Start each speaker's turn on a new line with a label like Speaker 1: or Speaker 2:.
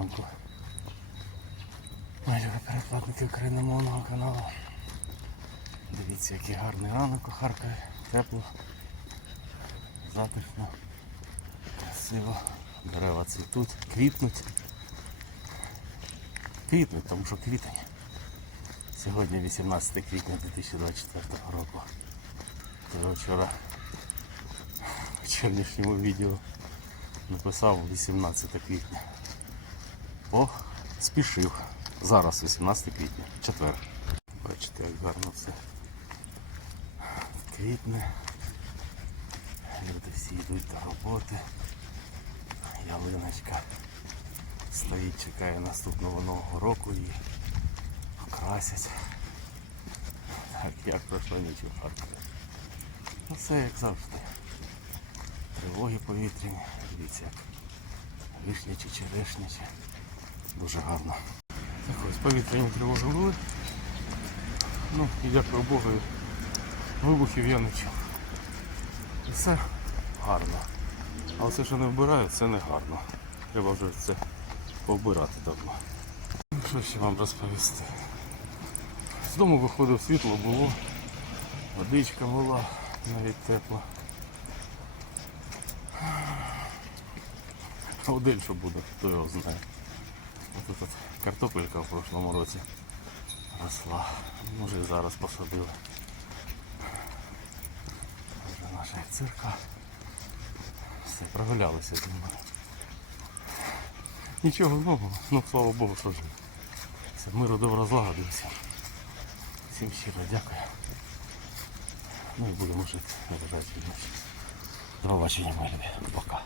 Speaker 1: ранку. Майже перекладники україномовного каналу. Дивіться, який гарний ранок у Харкові. Тепло, затишно, красиво. Дерева цвітуть, квітнуть. Квітнуть, тому що квітень. Сьогодні 18 квітня 2024 року. Я вчора в вчорашньому відео написав 18 квітня. О, спішив. Зараз 18 квітня, четвер. Бачите, як гарно все квітне. Люди всі йдуть до роботи. Ялиночка стоїть, чекає наступного нового року і окрасять. Так, як пройшло ніч у Харкові. Ну все як завжди. Тривоги повітряні, дивіться як вишня чи черешня. чи. Дуже гарно. Так ось повітряні тривоги були. Ну і дякую Богу, вибухів я не чув. І все гарно. А все, що не вбирають, це не гарно. Треба вже це повбирати давно. Що ще вам розповісти? З дому виходив світло було, водичка була, навіть тепла. Одель що буде, хто його знає. Ось тут от картопелька в прошлому році росла. Може і зараз посадили. Вже наша цирка. Все, прогулялися з ними. Нічого нового, ну слава Богу, що живе. Все, миру добро злагоди всім. Всім щиро дякую. Ну і будемо жити, не бажаючи ночі. До побачення, мої любі. Пока.